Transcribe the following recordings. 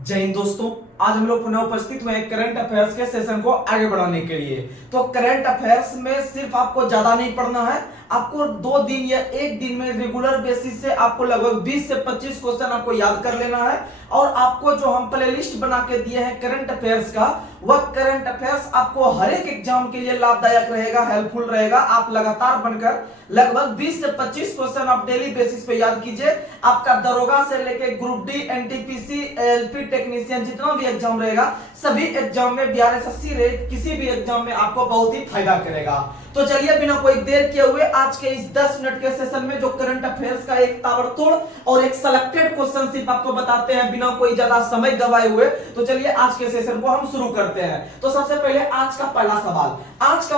जय हिंद दोस्तों। आज हम लोग पुनः उपस्थित हुए करंट अफेयर्स के सेशन को आगे बढ़ाने के लिए। तो करंट अफेयर्स में सिर्फ आपको ज्यादा नहीं पढ़ना है, आपको 2 दिन या 1 दिन में रेगुलर बेसिस से आपको लगभग 20 से 25 क्वेश्चन आपको याद कर लेना है। और आपको जो हम प्लेलिस्ट बना के दिए हैं करंट अफेयर्स का, वह करंट अफेयर्स आपको हर एक एग्जाम के लिए लाभदायक रहेगा, हेल्पफुल रहेगा। आप लगातार बनकर लगभग 20 से 25 क्वेश्चन आप डेली बेसिस पे याद कीजिए। आपका दरोगा से लेके group D, NTPC, LP technician जितना भी एग्जाम रहेगा, सभी एग्जाम में बिहार एसएससी रहे किसी भी एग्जाम में आपको बहुत ही फायदा करेगा। तो चलिए बिना कोई देर किए हुए आज के इस 10 मिनट के सेशन में जो करंट अफेयर्स का एक ताबड़तोड़ और एक सिलेक्टेड क्वेश्चन सिर्फ आपको बताते हैं बिना कोई ज्यादा समय गवाए हुए। तो चलिए आज के सेशन को हम शुरू करते हैं। तो सबसे पहले आज का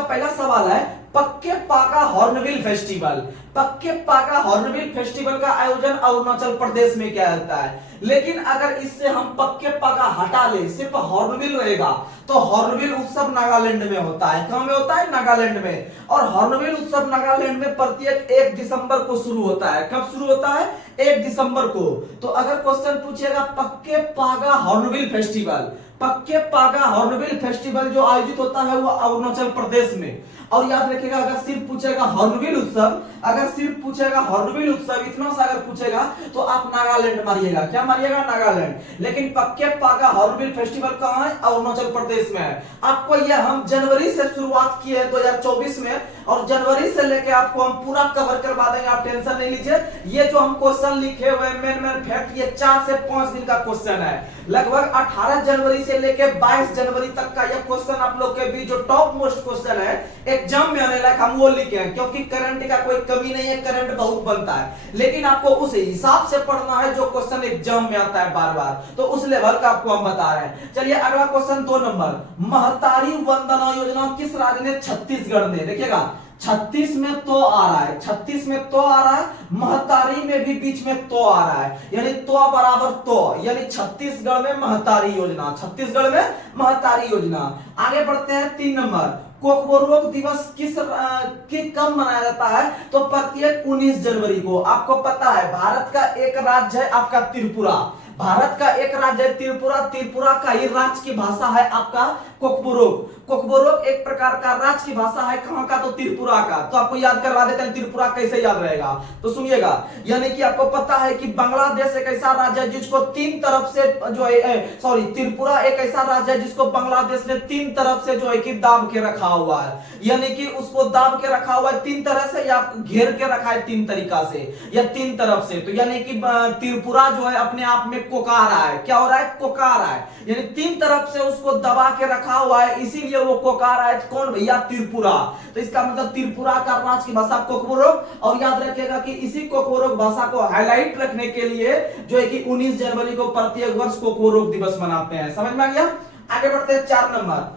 पहला सवाल है, पक्के पाका हॉर्नबिल फेस्टिवल। पक्के पाका हॉर्नबिल फेस्टिवल का आयोजन अरुणाचल प्रदेश में किया जाता है। लेकिन अगर इससे हम पक्के पाका हटा ले, सिर्फ हॉर्नबिल रहेगा, तो हॉर्नबिल उत्सव नागालैंड में होता है। कहां में होता है? नागालैंड में। और हॉर्नबिल उत्सव नागालैंड में प्रत्येक 1 दिसंबर को शुरू होता है। कब शुरू होता है? 1 दिसंबर को। तो अगर क्वेश्चन पूछेगा पक्के पागा हॉर्नबिल फेस्टिवल, पक्के पागा हॉर्नबिल फेस्टिवल जो आयोजित होता है वो अरुणाचल प्रदेश में। और याद रखिएगा अगर सिर्फ पूछेगा हॉर्नबिल उत्सव, अगर सिर्फ पूछेगा हॉर्नबिल उत्सव इतना सा अगर पूछेगा तो आप नागालैंड मारिएगा। क्या मारिएगा? नागालैंड। लेकिन पक्के पागा हॉर्नबिल फेस्टिवल कहां है? अरुणाचल प्रदेश में है। आपको यह हम जनवरी से शुरुआत की है 2024 में, और जनवरी से लेके आपको हम पूरा कवर करवा देंगे, आप टेंशन नहीं लीजिए। ये जो हम क्वेश्चन लिखे हुए मेन फैक्ट, ये 4 से 5 दिन का क्वेश्चन है। लगभग 18 जनवरी से लेके 22 जनवरी तक का यह क्वेश्चन आप लोग के बीच जो टॉप मोस्ट क्वेश्चन है एग्जाम में आने लायक, हम वो लिखे हैं। क्योंकि करंट का कोई कमी नहीं है, करंट बहुत बनता है, लेकिन आपको उस हिसाब से पढ़ना है जो क्वेश्चन एग्जाम में आता है बार बार। तो उस लेवल का आपको हम बता रहे हैं। चलिए अगला क्वेश्चन 2 नंबर, महतारी वंदना योजना किस राज्य ने? छत्तीसगढ़ ने। देखिएगा 36 में तो आ रहा है, 36 में तो आ रहा है, महतारी में भी बीच में तो आ रहा है, यानी तो बराबर तो, यानी छत्तीसगढ़ में महतारी योजना, छत्तीसगढ़ में महतारी योजना। आगे बढ़ते हैं 3 नंबर, कोकबोरोक दिवस कब मनाया जाता है? तो प्रत्येक 19 जनवरी को। आपको पता है भारत का एक राज्य है आपका त्रिपुरा, भारत का एक राज्य है त्रिपुरा, त्रिपुरा का ही राज्य की भाषा है आपका कोकबोरोक। कोकबोरोक एक प्रकार का राज्य की भाषा है, कहां का? तो त्रिपुरा का। तो आपको याद करवा देते हैं त्रिपुरा कैसे याद रहेगा, तो सुनिएगा। यानी कि आपको पता है कि बांग्लादेश एक ऐसा राज्य है जिसको 3 तरफ से जो है, सॉरी, त्रिपुरा एक ऐसा राज्य है जिसको बांग्लादेश ने 3 तरफ से जो है कि दाब के रखा हुआ है। यानी कि उसको दाब के रखा हुआ है 3 तरह से, या घेर के रखा है 3 तरीका से या 3 तरफ से। तो यानी कि त्रिपुरा जो है अपने आप में कोका रहा है। क्या हो रहा है? कोका रहा है, यानी 3 तरफ से उसको दबा के रखा हुआ है, इसीलिए वो कोका रहा है। कौन भैया? त्रिपुरा। तो इसका मतलब त्रिपुरा का राज्य की भाषा कोकबोरोक। और याद रखिएगा कि इसी कोकबोरोक भाषा को हाईलाइट रखने के लिए जो है कि 19 जनवरी को प्रत्येक वर्ष कोकबोरोक दिवस मनाते हैं। समझ में आ गया? आगे बढ़ते हैं 4 number,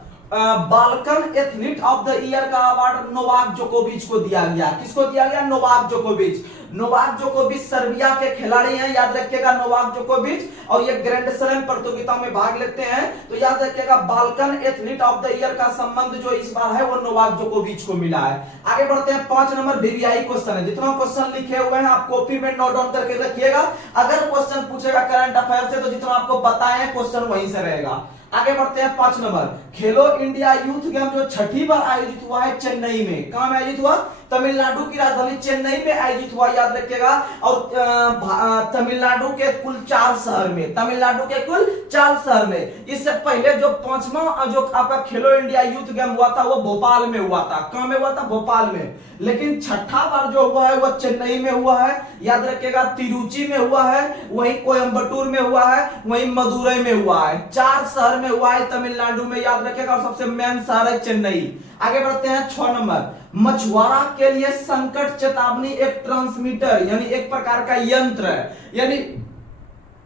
Balkan athlete of the year का अवार्ड नोवाक जोकोविच को दिया गया। किसको दिया गया? नोवाक जोकोविच। नोवाक जोकोविच सर्बिया के खिलाड़ी हैं, याद रखिएगा नोवाक जोकोविच, और ये ग्रैंड स्लैम प्रतियोगिता में भाग लेते हैं। तो याद रखिएगा Balkan athlete of the year का संबंध जो इस बार है वो नोवाक जोकोविच को मिला है। आगे बढ़ते हैं 5 नंबर, वीवीआई क्वेश्चन है। जितना क्वेश्चन लिखे हुए हैं आप कॉपी में नोट डाउन करके रखिएगा। अगर क्वेश्चन पूछेगा करंट अफेयर से तो जितना आपको बताए हैं क्वेश्चन वहीं से रहेगा। आगे बढ़ते हैं 5 नंबर, खेलो इंडिया यूथ गेम जो 6ठी बार आयोजित हुआ है चेन्नई में। कहां में आयोजित हुआ? तमिलनाडु की राजधानी चेन्नई में आयोजित हुआ, याद रखिएगा। और तमिलनाडु के कुल 4 शहर में, तमिलनाडु के कुल 4 शहर में। इससे पहले जो 5वां जो आपका खेलो इंडिया यूथ गेम हुआ था वो भोपाल में हुआ था। कहां में हुआ था? भोपाल में। लेकिन 6ठा बार जो हुआ है वो चेन्नई में हुआ है, याद रखिएगा। तिरुचि में हुआ है, वहीं कोयम्बटूर में हुआ है, वहीं मदुरई में हुआ है। 4 शहर में हुआ है तमिलनाडु में, याद रखिएगा। और सबसे मेन शहर है चेन्नई। आगे बढ़ते हैं 6 नंबर, मछुआरा के लिए संकट चेतावनी एक ट्रांसमीटर यानी एक प्रकार का यंत्र है। यानी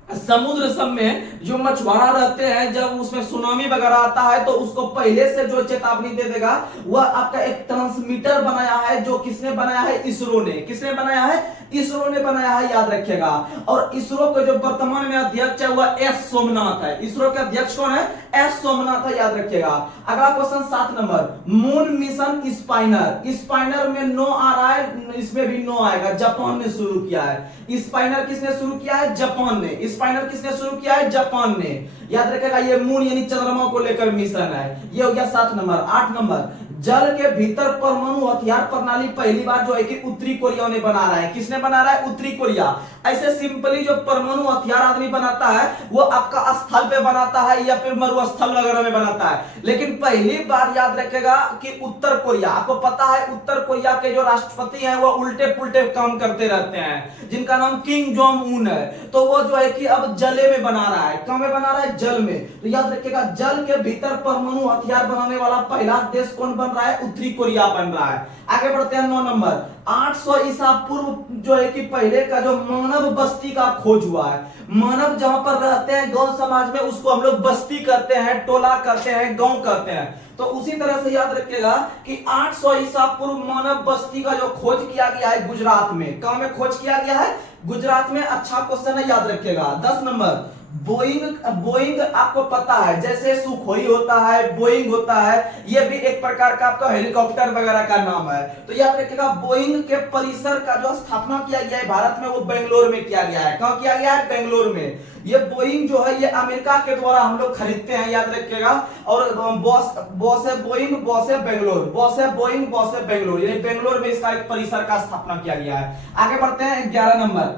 समुद्र सब में जो मछुआरा रहते हैं, जब उसमें सुनामी वगैरह आता है तो उसको पहले से जो चेतावनी दे देगा, वह आपका एक ट्रांसमीटर बनाया है। जो किसने बनाया है? इसरो ने। किसने बनाया है? इसरो ने बनाया है, याद रखिएगा। और इसरो के जो वर्तमान में अध्यक्ष है वह एस सोमनाथ है। इसरो के अध्यक्ष कौन है? एस सोमनाथ है, याद रखिएगा। अगला क्वेश्चन 7 नंबर, मून मिशन स्पाइनर। स्पाइनर में नो आ रहा है, इसमें भी नो आएगा। जापान ने शुरू किया है। स्पाइनर किसने शुरू किया है? जापान ने। स्पाइनर किसने शुरू किया है? जापान ने, याद रखिएगा। ये मून यानी चंद्रमा को लेकर मिशन है। ये हो गया 7 नंबर। 8 नंबर, जल के भीतर परमाणु हथियार प्रणाली पहली बार जो है कि उत्तरी कोरिया ने बना रहा है। किसने बना रहा है? उत्तरी कोरिया। ऐसे सिंपली जो परमाणु हथियार आदमी बनाता है वो आपका स्थल पे बनाता है या फिर मरुस्थल वगैरह में बनाता है, लेकिन पहली बार याद रखेगा कि उत्तर कोरिया। आपको पता है उत्तर कोरिया के जो राष्ट्रपति हैं वो उल्टे पुल्टे काम करते रहते हैं, जिनका नाम किम जोंग उन है। तो वो जो है कि अब जले में बना रहा है। कहाँ में बना रहा है? जल में। तो याद रखिएगा जल के भीतर परमाणु हथियार बनाने वाला पहला देश कौन बन रहा है? उत्तरी कोरिया बन रहा है। आगे बढ़ते हैं 9 नंबर, 800 ईसा पूर्व जो है कि पहले का जो मानव बस्ती का खोज हुआ है। मानव जहां पर रहते हैं गौ समाज में, उसको हम लोग बस्ती करते हैं, टोला करते हैं, गांव करते हैं। तो उसी तरह से याद रखिएगा कि 800 ईसा पूर्व मानव बस्ती का जो खोज किया गया है गुजरात में। कहां में खोज किया गया है? गुजरात में। अच्छा क्वेश्चन है, याद रखिएगा। 10 नंबर, बोइंग आपको पता है जैसे सुखोई होता है, बोइंग होता है, ये भी एक प्रकार का आपका हेलीकॉप्टर वगैरह का नाम है। तो याद रखिएगा बोइंग के परिसर का जो स्थापना किया गया है भारत में वो बेंगलोर में किया गया है। कहां किया गया है? बेंगलोर में। ये बोइंग जो है ये अमेरिका के द्वारा हम लोग खरीदते हैं, याद रखिएगा। और बॉस है बोइंग, बॉस है बेंगलोर, बॉस है बोइंग, बॉस है बेंगलोर, यानी बेंगलोर में इसका एक परिसर का स्थापना किया गया है। आगे बढ़ते हैं 11 नंबर।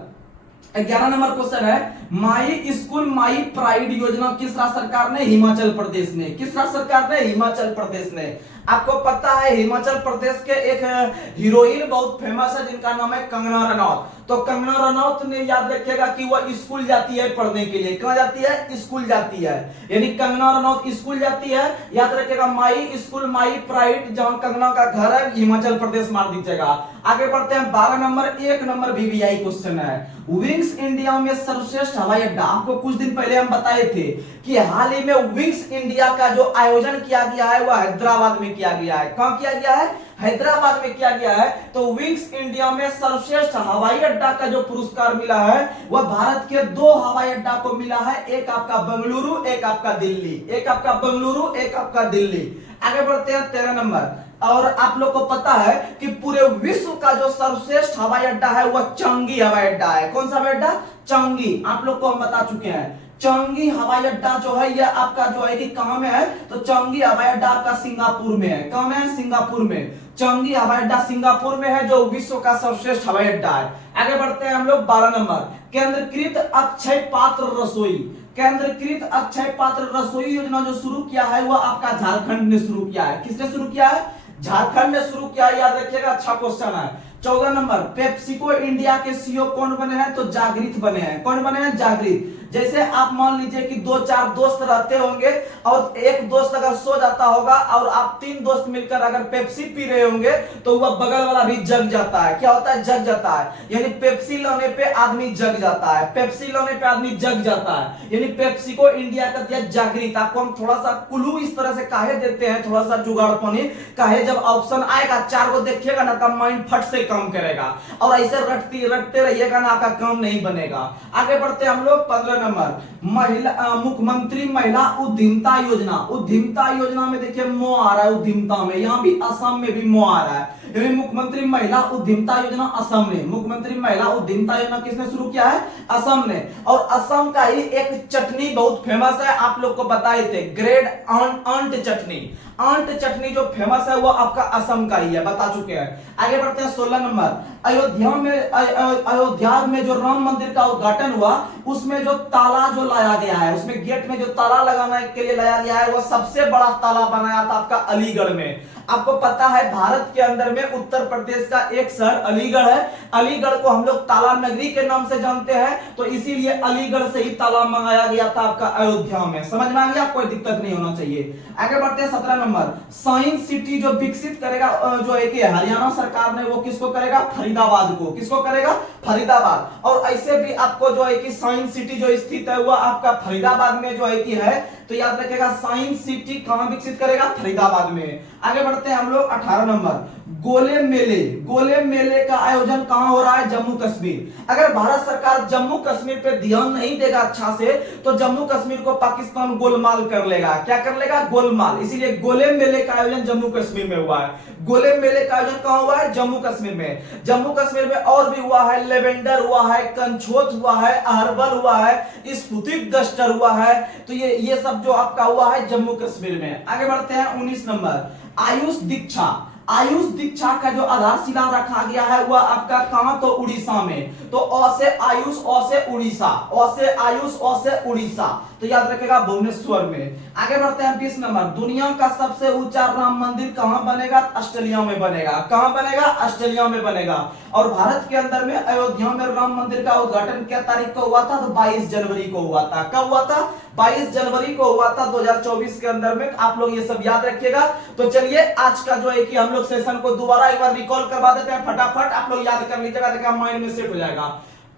11 नंबर क्वेश्चन है, माई स्कूल माई प्राइड योजना किस राज्य सरकार ने? हिमाचल प्रदेश ने। किस राज्य सरकार ने? हिमाचल प्रदेश ने। आपको पता है हिमाचल प्रदेश के एक हीरोइन बहुत फेमस है जिनका नाम है कंगना रनौत। तो कंगना रनौत ने, याद रखिएगा कि वह स्कूल जाती है पढ़ने के लिए। कहां जाती है? स्कूल जाती है, यानी कंगना रनौत स्कूल जाती है। याद रखिएगा माई स्कूल माई प्राइड, जहां कंगना का घर है हिमाचल प्रदेश मार दीजिएगा। आगे बढ़ते हैं 12 नंबर। 1 नंबर VVI क्वेश्चन है, विंग्स इंडिया में सर्वश्रेष्ठ हवाई अड्डा। आपको कुछ दिन पहले हम बताए थे कि हाल ही में विंग्स इंडिया का जो आयोजन किया गया है वह हैदराबाद में किया गया है। कहां किया गया है? हैदराबाद में किया गया है। तो विंग्स इंडिया में सर्वश्रेष्ठ हवाई अड्डा का जो पुरस्कार मिला है वह भारत के 2 हवाई अड्डा को मिला है। एक आपका बेंगलुरु, एक आपका दिल्ली। एक आपका बेंगलुरु, एक आपका दिल्ली। आगे बढ़ते हैं 13 नंबर। और आप लोग को पता है कि पूरे विश्व का जो सर्वश्रेष्ठ हवाई अड्डा है वह चांगी हवाई अड्डा है। कौन सा हवाई अड्डा? चांगी। आप लोग को हम बता चुके हैं चांगी हवाई अड्डा जो है यह आपका जो है कि कहां में है? तो चांगी हवाई अड्डा आपका सिंगापुर में है। कहां में है? सिंगापुर में। चांगी हवाई अड्डा सिंगापुर में है जो विश्व का सर्वश्रेष्ठ हवाई अड्डा है। आगे बढ़ते हैं हम लोग 12 नंबर। केंद्रीकृत अक्षय पात्र रसोई। केंद्रीकृत अक्षय पात्र रसोई योजना जो शुरू किया है वह आपका झारखंड ने शुरू किया है। किसने शुरू किया है? झारखंड ने शुरू किया, याद रखिएगा। अच्छा क्वेश्चन है। 14 नंबर, पेप्सिको इंडिया के सीईओ कौन बने हैं? तो जागृत बने हैं। कौन बने हैं? जागृत। जैसे आप मान लीजिए कि 2-4 दोस्त रहते होंगे और एक दोस्त अगर सो जाता होगा और आप 3 दोस्त मिलकर अगर पेप्सी पी रहे होंगे तो वह बगल वाला भी जग जाता है। क्या होता है? जग जाता है, यानी पेप्सी लाने पे आदमी जग जाता है। पेप्सी लाने पे आदमी जग जाता है, यानी पेप्सिको इंडिया का दिया जागृत। आपको हम थोड़ा सा क्लू इस तरह से काहे देते हैं, थोड़ा सा जुगाड़पनी काहे, जब ऑप्शन आएगा 4 को देखिएगा ना तो माइंड फट से काम करेगा और ऐसे रटते रहिएगा ना आपका काम नहीं बनेगा। आगे बढ़ते हम लोग 15 नंबर। मुख्यमंत्री महिला उद्यमिता योजना। उद्यमिता योजना में देखिए मो आ रहा है उद्यमिता में, यहां भी असम में भी मो आ रहा है, यानी मुख्यमंत्री महिला उद्यमिता योजना असम ने। मुख्यमंत्री महिला उद्यमिता योजना किसने शुरू किया है? असम ने। और असम का ही एक चटनी बहुत फेमस है, आप लोग को बताए थे, ग्रेड आंट चटनी। आंट चटनी जो फेमस है वो आपका असम का ही है, बता चुके हैं। आगे बढ़ते हैं 16 नंबर। अयोध्या में जो राम मंदिर का उद्घाटन हुआ उसमें जो ताला जो लाया गया है, उसमें गेट में जो ताला लगाने के लिए लाया गया है वो सबसे बड़ा ताला बनाया था आपका अलीगढ़ में। आपको पता है भारत के अंदर में उत्तर प्रदेश का एक शहर अलीगढ़ है। अलीगढ़ को हम लोग ताला नगरी के नाम से जानते हैं, तो इसीलिए अलीगढ़ से ही ताला मंगाया गया था आपका अयोध्या में। समझ में आ गया? कोई दिक्कत नहीं होना चाहिए। आगे बढ़ते हैं 17 नंबर। साइंस सिटी जो विकसित करेगा जो है कि हरियाणा सरकार ने, वो किसको करेगा? फरीदाबाद को। किसको करेगा? फरीदाबाद। और ऐसे भी आपको जो है कि साइंस सिटी जो स्थित है वह आपका फरीदाबाद में जो है कि है, तो याद रखिएगा साइंस सिटी कहां विकसित करेगा? फरीदाबाद में। आगे बढ़ते हैं हम लोग 18 नंबर। गोले मेले का आयोजन कहां हो रहा है? जम्मू कश्मीर। अगर भारत सरकार जम्मू कश्मीर पे ध्यान नहीं देगा अच्छा से तो जम्मू कश्मीर को पाकिस्तान गोलमाल कर लेगा। क्या कर लेगा? गोलमाल। इसीलिए गोले मेले का आयोजन जम्मू कश्मीर में हुआ है। गोले मेले का आयोजन कहां हुआ है? जम्मू कश्मीर में। जम्मू कश्मीर में और भी हुआ है, लेवेंडर हुआ है, कंछोत हुआ है, अहरबल हुआ है, स्पुतिक डस्टर हुआ है। तो ये सब जो आपका हुआ है जम्मू कश्मीर में। आगे बढ़ते हैं 19 नंबर, आयुष दीक्षा। आयुष दीक्षा का जो आधारशिला रखा गया है वह आपका कहां? तो उड़ीसा में। तो अ से आयुष, अ से उड़ीसा, अ से आयुष, अ से उड़ीसा। तो याद रखेगा भुवनेश्वर में। आगे बढ़ते हैं 20 नंबर, दुनिया का सबसे ऊंचा राम मंदिर कहां बनेगा? ऑस्ट्रेलिया में बनेगा। कहां बनेगा? ऑस्ट्रेलिया में बनेगा। और भारत के अंदर में अयोध्या में राम मंदिर का उद्घाटन क्या तारीख को हुआ था? तो 22 जनवरी को हुआ था। कब हुआ था? 22 जनवरी को हुआ था 2024 के अंदर में। आप लोग ये सब याद रखिएगा। तो चलिए आज का जो है कि हम लोग सेशन को दोबारा एक बार रिकॉल करवा देते हैं, फटाफट आप लोग याद कर लीजिएगा, देखिए माइंड में सेट हो जाएगा।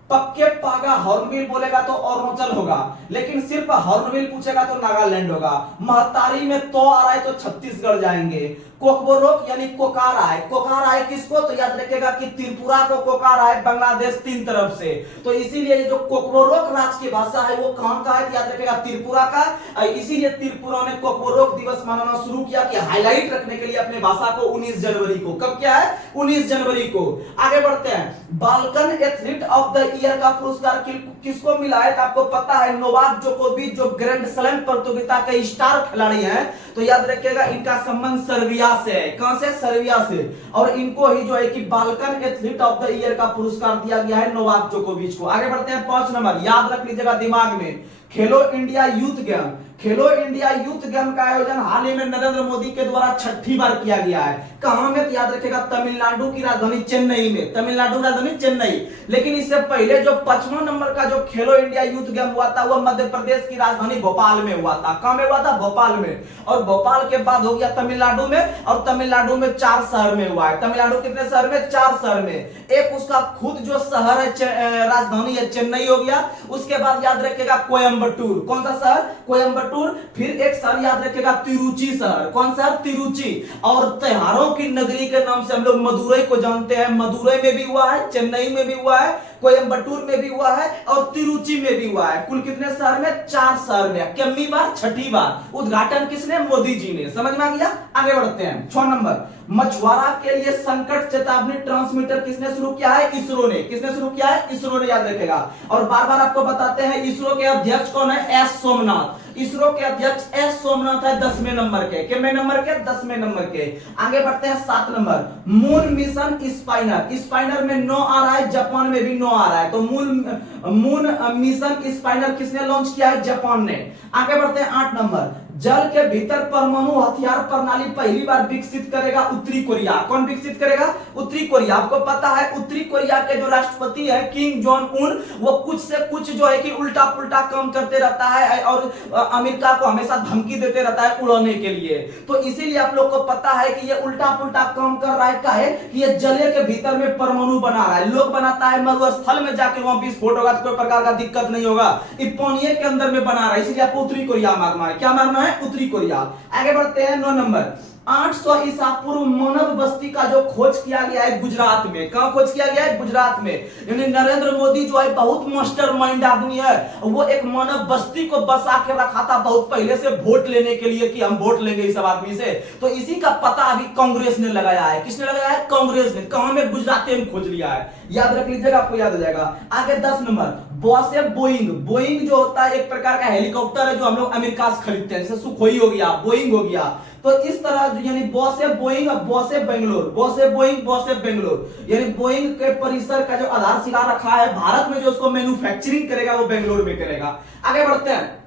पक्के पागा हॉर्नबिल बोलेगा तो अरुणाचल होगा, लेकिन सिर्फ हॉर्नबिल पूछेगा तो नागालैंड होगा। महतारी में तो आ रहा है तो छत्तीसगढ़ जाएंगे। कोकबोरोक यानी कोकार आए, कोकार आए किसको? तो याद रखिएगा कि त्रिपुरा को कोकार आए, बांग्लादेश 3 तरफ से। तो इसीलिए ये जो कोकबोरोक राज्य की भाषा है वो कहां का है? तो याद रखिएगा त्रिपुरा का। इसीलिए त्रिपुरा ने कोकबोरोक दिवस मनाना शुरू किया कि हाईलाइट रखने के लिए अपने भाषा को 19 जनवरी को। कब क्या है? 19 जनवरी को। आगे बढ़ते हैं, Balkan athlete of the year का पुरस्कार किसको मिला है? तो आपको पता है नोवाक जोकोविच जो ग्रैंड स्लैम प्रतियोगिता के स्टार खिलाड़ी हैं। तो याद रखिएगा इनका संबंध सर्बिया से है। कहां से? सर्बिया से। और इनको ही जो है कि Balkan athlete of the year का पुरस्कार दिया गया है नोवाक जोकोविच को। आगे बढ़ते हैं 5 नंबर, याद रख लीजिएगा दिमाग में, खेलो इंडिया यूथ गेम। खेलो इंडिया यूथ गेम का आयोजन हाल ही में नरेंद्र मोदी के द्वारा 6ठी बार किया गया है। कहां में? तो याद रखिएगा तमिलनाडु की राजधानी चेन्नई में। तमिलनाडु राजधानी चेन्नई। लेकिन इससे पहले जो 5वां नंबर का जो खेलो इंडिया यूथ गेम हुआ था वह मध्य प्रदेश की राजधानी भोपाल में हुआ था। कहां में हुआ था? भोपाल में। और भोपाल के बाद हो गया तमिलनाडु में, और तमिलनाडु में 4 शहर में हुआ है। तमिलनाडु कितने शहर में? 4 शहर में। एक उसका खुद जो शहर है राजधानी है चेन्नई हो गया। उसके बाद याद रखिएगा कोयम्बटूर। कौन सा शहर? कोयम्बटूर। फिर एक शहर याद रखिएगा तिरुचि शहर। कौन सा? तिरुचि। और त्योहारों की नगरी के नाम से हम लोग मदुरई को जानते हैं। मदुरई में भी हुआ है, चेन्नई में भी हुआ है, कोयम्बटूर में भी हुआ है और तिरुचि में भी हुआ है। कुल कितने शहर में? 4 शहर में। कितनी बार? 6ठी बार। उद्घाटन किसने? मोदी जी ने। समझ में आ गया? आगे बढ़ते हैं 6 नंबर, मछुआरा के लिए संकट चेतावनी ट्रांसमीटर किसने शुरू किया है? इसरो ने। किसने शुरू किया है? इसरो ने। याद रखेगा। और बार बार आपको बताते हैं इसरो के अध्यक्ष कौन है? एस सोमनाथ। इसरो के अध्यक्ष एस सोमनाथ है 10वें नंबर के। कितने नंबर के? 10वें नंबर के। आगे बढ़ते हैं 7 नंबर, मून मिशन स्पाइनर। स्पाइनर में 9 आ रहा है, जापान में भी 9 आ रहा है। तो मून मिशन स्पाइनर किसने लॉन्च किया है? जापान ने। आगे बढ़ते हैं 8 नंबर, जल के भीतर परमाणु हथियार प्रणाली पहली बार विकसित करेगा उत्तरी कोरिया। कौन विकसित करेगा? उत्तरी कोरिया। आपको पता है उत्तरी कोरिया के जो राष्ट्रपति है किम जोंग उन, वो कुछ से कुछ जो है कि उल्टा पुल्टा काम करते रहता है और अमेरिका को हमेशा धमकी देते रहता है उड़ाने के लिए। तो इसीलिए आप लोग को पता है कि ये उल्टा पुल्टा काम कर रहा है। क्या है कि ये जले के भीतर में परमाणु बना रहा है। लोग बनाता है मरुस्थल में जाके वहां विस्फोट होगा तो कोई प्रकार का दिक्कत नहीं होगा। ये पानी के अंदर में बना रहा है, इसलिए आपको उत्तरी कोरिया मारना है। क्या मारना है? उत्तरी कोरिया। आगे बढ़ते हैं 9 नंबर, 800 ईसा पूर्व मानव बस्ती का जो खोज किया गया है गुजरात में। कहां खोज किया गया है? गुजरात में। यानी नरेंद्र मोदी जो है बहुत मास्टर माइंड आदमी है। वो एक मानव बस्ती को बसा के रखा था बहुत पहले से वोट लेने के लिए कि हम वोट लेंगे इस आदमी से। तो इसी का पता अभी कांग्रेस ने लगाया है। किसने लगाया है? कांग्रेस ने। कहां में? गुजरात में खोज लिया है। याद रख लीजिएगा, आपको याद हो जाएगा। आगे 10 नंबर, बॉस है बोइंग। बोइंग जो होता है एक प्रकार का हेलीकॉप्टर है जो हम लोग अमेरिका से खरीदते हैं, जैसे सुखोई हो गया, बोइंग हो गया। तो इस तरह यानी बॉस है बोइंग, बॉस है बेंगलोर, बॉस है बोइंग, बॉस है बेंगलोर। यानी बोइंग के परिसर का जो आधारशिला रखा है भारत में, जो उसको मैन्युफैक्चरिंग करेगा वो बेंगलोर में करेगा। आगे बढ़ते हैं,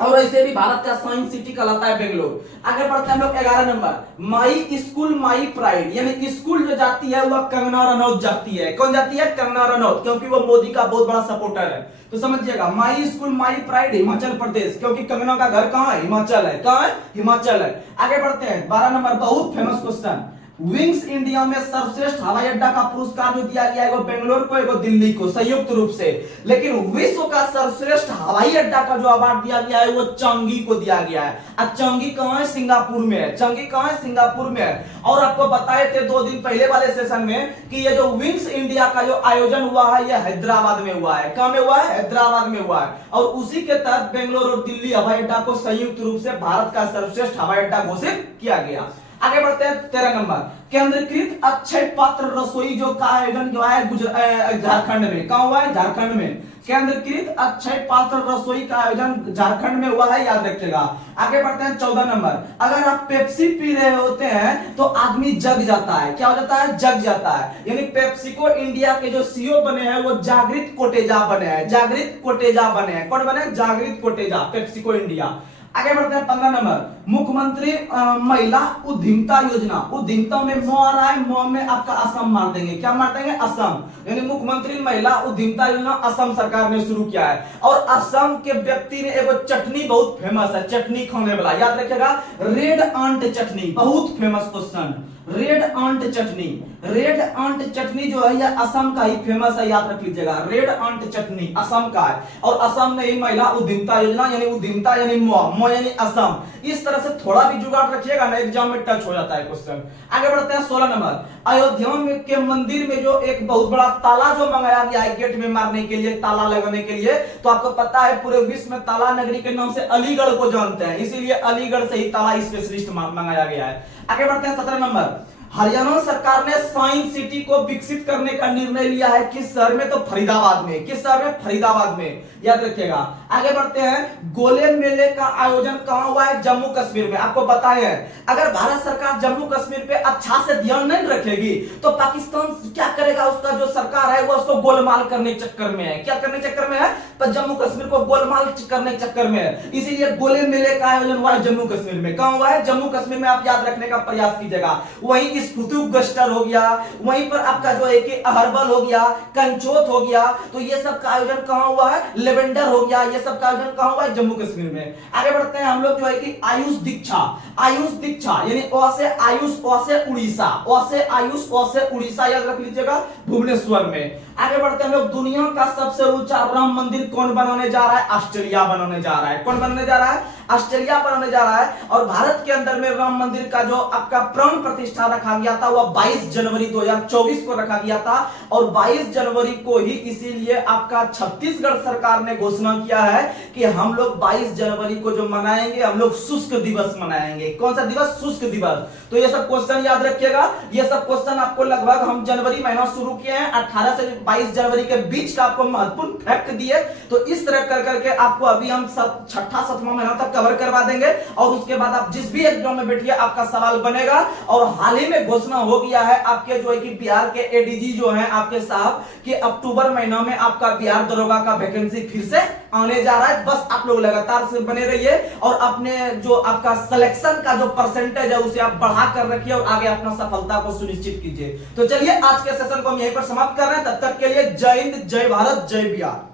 और ऐसे भी भारत का साइंस सिटी कहलाता है बेंगलोर। आगे बढ़ते हैं हम लोग 11 number, my school my pride. यानी स्कूल जो जाती है वह कंगना रनौत जाती है। कौन जाती है? कंगना रनौत, क्योंकि वो मोदी का बहुत बड़ा सपोर्टर है। तो समझिएगा, my school my pride Himachal Pradesh, क्योंकि कंगना का घर कहां है? हिमाचल है। कहां है? हिमाचल है। आगे बढ़ते हैं 12 नंबर, बहुत फेमस क्वेश्चन, विंग्स इंडिया में सर्वश्रेष्ठ हवाई अड्डा का पुरस्कार जो दिया गया है वो बेंगलोर को, एगो दिल्ली को संयुक्त रूप से। लेकिन विश्व का सर्वश्रेष्ठ हवाई अड्डा का जो अवार्ड दिया गया है वो चांगी को दिया गया है। अब चांगी कहां है? सिंगापुर में है। चांगी कहां है? सिंगापुर में है। और आपको बताए थे 2 दिन पहले वाले सेशन में कि ये जो विंग्स इंडिया का जो आयोजन हुआ है ये हैदराबाद में हुआ है। कहां में हुआ है? हैदराबाद में हुआ है। और उसी के तहत बेंगलोर और दिल्ली हवाई अड्डा को संयुक्त रूप से भारत का सर्वश्रेष्ठ हवाई अड्डा घोषित किया गया। आगे बढ़ते हैं 13 नंबर, केंद्रीकृत अक्षय पात्र रसोई जो का आयोजन जो है झारखंड में। कहां हुआ है? झारखंड में। केंद्रीकृत अक्षय पात्र रसोई का आयोजन झारखंड में हुआ है, याद रखिएगा। आगे बढ़ते हैं 14 नंबर, अगर आप पेप्सी पी रहे होते हैं तो आदमी जग जाता है। क्या हो जाता है? जग जाता है। यानी पेप्सिको इंडिया के जो सीईओ बने हैं वो जागृत कोटेजा बने हैं। जागृत कोटेजा बने हैं। कौन बने? जागृत कोटेजा, पेप्सिको इंडिया। आगे बढ़ते हैं 15 नंबर, मुख्यमंत्री महिला उद्यमिता योजना। उद्यमिता में म आ रहा है, म में आपका असम मार देंगे। क्या मार देंगे? असम। यानी मुख्यमंत्री महिला उद्यमिता योजना असम सरकार ने शुरू किया है। और असम के व्यक्ति ने एगो चटनी बहुत फेमस है, चटनी खाने वाला, याद रखिएगा, रेड आंट चटनी, बहुत फेमस क्वेश्चन। रेड आंट चटनी, रेड आंट चटनी जो है यह असम का ही फेमस है, याद रख लीजिएगा। रेड आंट चटनी असम का है। और असम ने ही महिला उद्यमिता योजना, यानी उद्यमिता यानी म यानी असम, इस तरह से थोड़ा भी जुगाड़ रखिएगा ना, एग्जाम में टच हो जाता है क्वेश्चन। आगे बढ़ते हैं 16 नंबर, अयोध्या में के मंदिर में जो एक बहुत बड़ा ताला जो मंगाया गया है गेट में मारने के लिए, ताला लगाने के लिए, तो आपको पता है पूरे विश्व में ताला नगरी के नाम से अलीगढ़ को जानते हैं, इसीलिए अलीगढ़ से ही ताला स्पेशलिस्ट मंगाया गया है। आगे बढ़ते हैं 17 नंबर, हरियाणा सरकार ने साइंस सिटी को विकसित करने का निर्णय लिया है। किस शहर में? तो फरीदाबाद में। किस शहर में? फरीदाबाद में, याद रखिएगा। आगे बढ़ते हैं, गोले मेले का आयोजन कहां हुआ है? जम्मू कश्मीर में। आपको पता है अगर भारत सरकार जम्मू कश्मीर पे अच्छा से ध्यान नहीं रखेगी तो पाकिस्तान क्या करेगा? उसका जो सरकार है वो उसको गोलमाल करने चक्कर में है। क्या करने चक्कर में है? तो जम्मू कश्मीर को गोलमाल करने चक्कर में है। इसीलिए गोले मेले का आयोजन हुआ है जम्मू कश्मीर में। कहां हुआ है? जम्मू कश्मीर में। आप याद रखने का प्रयास कीजिएगा। वहीं स्पुतुक हो गया, वहीं पर आपका जो है कि अहरबल हो गया, कंचोत हो गया, तो ये सब का आयोजन कहां हुआ है? लेवेंडर हो गया, ये सब का आयोजन कहां हुआ है? जम्मू कश्मीर में। आगे बढ़ते हैं हम लोग जो है कि आयुष दीक्षा, आयुष दीक्षा यानी ओ से आयुष, ओ से उड़ीसा, ओ से आयुष, ओ से उड़ीसा, याद रख लीजिएगा, भुवनेश्वर में। आगे बढ़ते हैं हम लोग, दुनिया का सबसे ऊंचा राम मंदिर कौन बनाने जा रहा है? ऑस्ट्रेलिया बनाने जा रहा है। कौन बनाने जा रहा है? ऑस्ट्रेलिया बनाने जा रहा है। और भारत के अंदर में राम मंदिर का जो आपका प्राण प्रतिष्ठा रखा गया था वह 22 जनवरी 2024 को रखा गया था। और 22 जनवरी को ही इसीलिए आपका छत्तीसगढ़ सरकार ने घोषणा किया है कि हम लोग 22 जनवरी को जो मनाएंगे हम लोग शुष्क दिवस मनाएंगे। कौन सा दिवस? शुष्क दिवस। तो ये सब क्वेश्चन याद रखिएगा। ये सब क्वेश्चन आपको लगभग हम जनवरी महीना शुरू किए हैं, 18 से 22 जनवरी के बीच का आपको महत्वपूर्ण फैक्ट दिए। तो इस तरह कर करके आपको अभी हम 6ठा-7वां महीना तक कवर करवा देंगे। और उसके बाद आप जिस भी एग्जाम में बैठिए आपका सवाल बनेगा। और हाल ही में घोषणा हो गया है आपके जो है कि बिहार के एडीजी जो हैं आपके साहब कि अक्टूबर महीना में आपका बिहार दरोगा का वैकेंसी फिर से आने जा रहा है। बस आप लोग लगातार से बने रहिए और अपने जो आपका सिलेक्शन का जो परसेंटेज है उसे आप बढ़ा कर रखिए और आगे अपना सफलता को सुनिश्चित कीजिए। तो चलिए आज के सेशन को हम यहीं पर समाप्त कर रहे हैं। तब तक के लिए जय हिंद, जय भारत, जय बिहार।